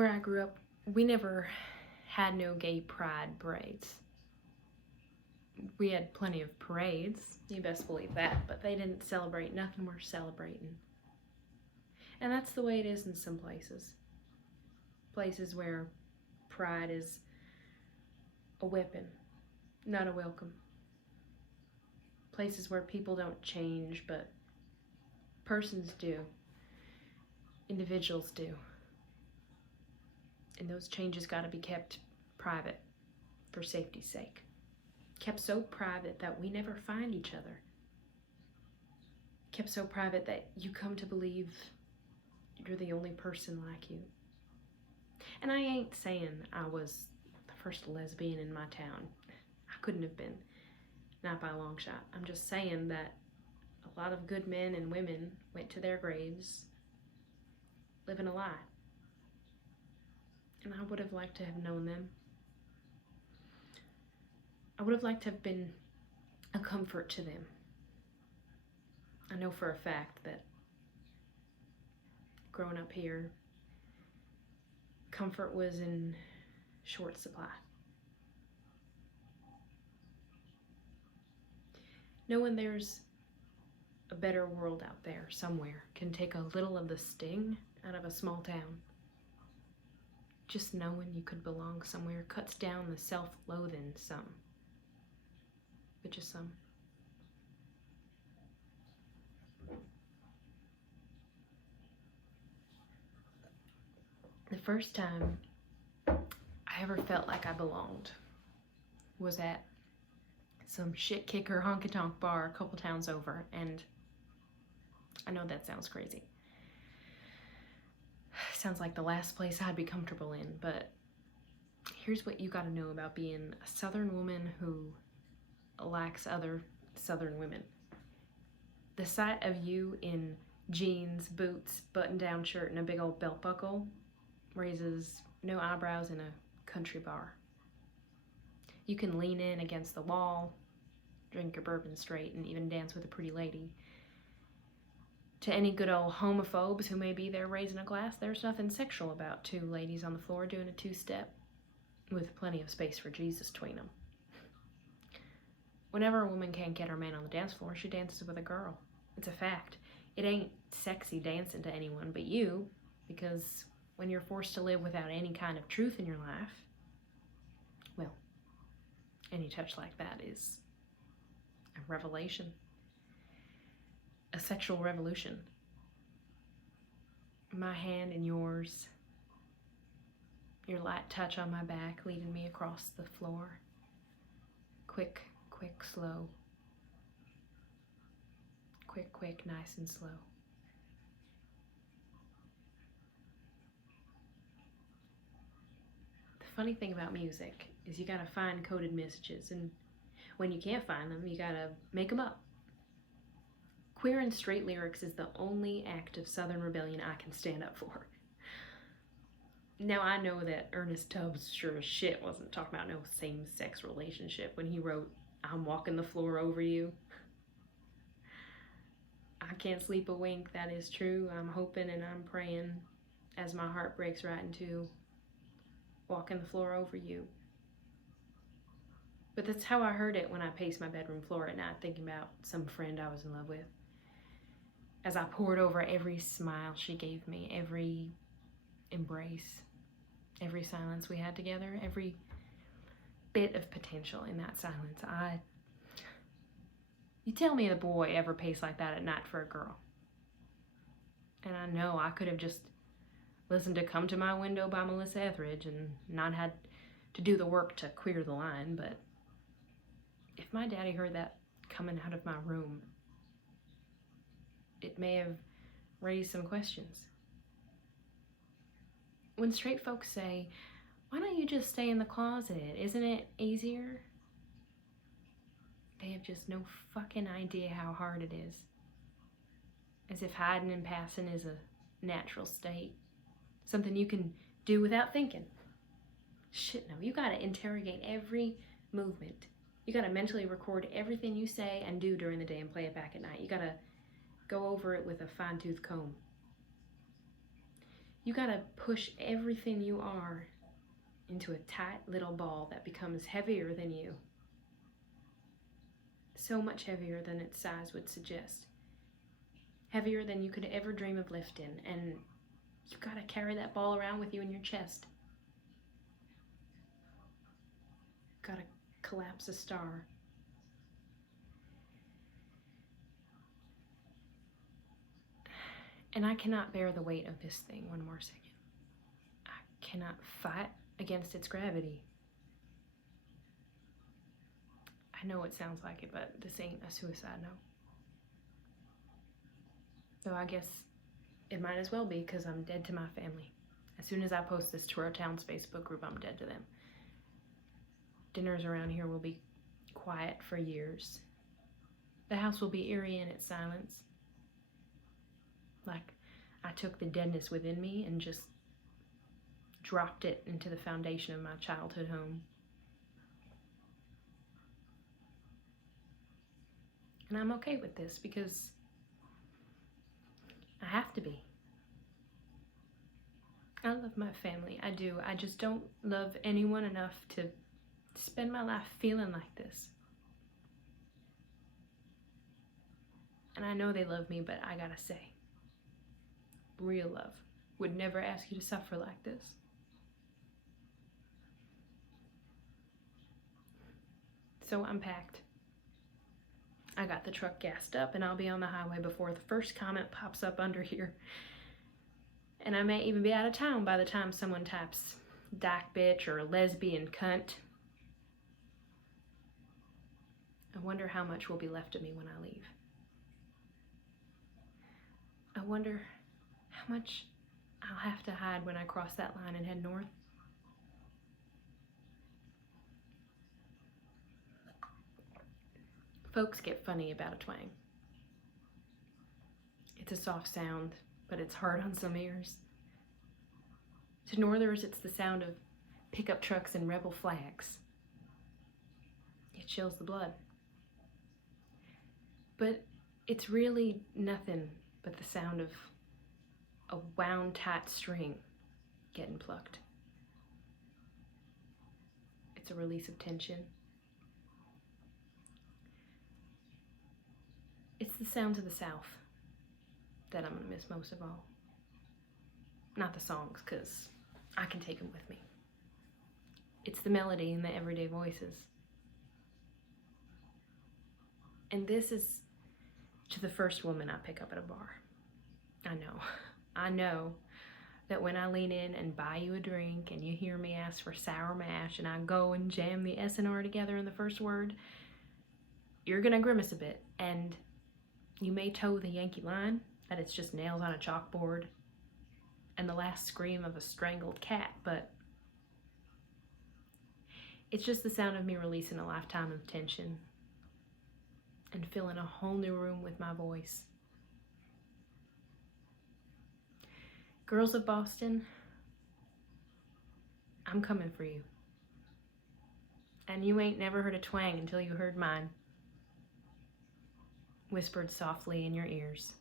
Where I grew up, we never had no gay pride parades. We had plenty of parades, you best believe that, but they didn't celebrate nothing worth celebrating. And that's the way it is in some places. Places where pride is a weapon, not a welcome. Places where people don't change, but persons do. Individuals do. And those changes gotta be kept private for safety's sake. Kept so private that we never find each other. Kept so private that you come to believe you're the only person like you. And I ain't saying I was the first lesbian in my town. I couldn't have been, not by a long shot. I'm just saying that a lot of good men and women went to their graves living a lie. And I would have liked to have known them. I would have liked to have been a comfort to them. I know for a fact that growing up here, comfort was in short supply. Knowing there's a better world out there somewhere can take a little of the sting out of a small town. Just knowing you could belong somewhere cuts down the self-loathing some. But just some. The first time I ever felt like I belonged was at some shit kicker honky-tonk bar a couple towns over, and I know that sounds crazy. Sounds like the last place I'd be comfortable in, but here's what you gotta know about being a Southern woman who likes other Southern women. The sight of you in jeans, boots, button-down shirt, and a big old belt buckle raises no eyebrows in a country bar. You can lean in against the wall, drink your bourbon straight, and even dance with a pretty lady. To any good old homophobes who may be there raising a glass, there's nothing sexual about two ladies on the floor doing a two-step with plenty of space for Jesus between them. Whenever a woman can't get her man on the dance floor, she dances with a girl. It's a fact. It ain't sexy dancing to anyone but you, because when you're forced to live without any kind of truth in your life, well, any touch like that is a revelation. A sexual revolution. My hand in yours, your light touch on my back leading me across the floor. Quick, quick, slow. Quick, quick, nice and slow. The funny thing about music is you gotta find coded messages, and when you can't find them, you gotta make them up. Queer and straight lyrics is the only act of Southern rebellion I can stand up for. Now I know that Ernest Tubbs sure as shit wasn't talking about no same-sex relationship when he wrote, "I'm walking the floor over you." I can't sleep a wink, that is true. I'm hoping and I'm praying as my heart breaks right into walking the floor over you. But that's how I heard it when I paced my bedroom floor at night thinking about some friend I was in love with. As I poured over every smile she gave me, every embrace, every silence we had together, every bit of potential in that silence, you tell me the boy ever paced like that at night for a girl. And I know I could have just listened to Come to My Window by Melissa Etheridge and not had to do the work to queer the line, but if my daddy heard that coming out of my room, it may have raised some questions. When straight folks say, "Why don't you just stay in the closet? Isn't it easier?" They have just no fucking idea how hard it is. As if hiding and passing is a natural state. Something you can do without thinking. Shit, no, you gotta interrogate every movement. You gotta mentally record everything you say and do during the day and play it back at night. You gotta go over it with a fine-tooth comb. You gotta push everything you are into a tight little ball that becomes heavier than you. So much heavier than its size would suggest. Heavier than you could ever dream of lifting, and you gotta carry that ball around with you in your chest. Gotta collapse a star. And I cannot bear the weight of this thing one more second. I cannot fight against its gravity. I know it sounds like it, but this ain't a suicide note. Though I guess it might as well be, because I'm dead to my family. As soon as I post this to our town's Facebook group, I'm dead to them. Dinners around here will be quiet for years. The house will be eerie in its silence. Like I took the deadness within me and just dropped it into the foundation of my childhood home. And I'm okay with this because I have to be. I love my family, I do. I just don't love anyone enough to spend my life feeling like this. And I know they love me, but I gotta say, real love would never ask you to suffer like this. So I'm packed. I got the truck gassed up and I'll be on the highway before the first comment pops up under here. And I may even be out of town by the time someone types dyke bitch or lesbian cunt. I wonder how much will be left of me when I leave. I wonder how much I'll have to hide when I cross that line and head north. Folks get funny about a twang. It's a soft sound, but it's hard on some ears. To northers, it's the sound of pickup trucks and rebel flags. It chills the blood. But it's really nothing but the sound of a wound tight string getting plucked. It's a release of tension. It's the sounds of the South that I'm gonna miss most of all. Not the songs, because I can take them with me. It's the melody and the everyday voices. And this is to the first woman I pick up at a bar. I know that when I lean in and buy you a drink and you hear me ask for sour mash and I go and jam the S and R together in the first word, you're gonna grimace a bit and you may toe the Yankee line, that it's just nails on a chalkboard and the last scream of a strangled cat, but it's just the sound of me releasing a lifetime of tension and filling a whole new room with my voice. Girls of Boston, I'm coming for you. And you ain't never heard a twang until you heard mine, whispered softly in your ears.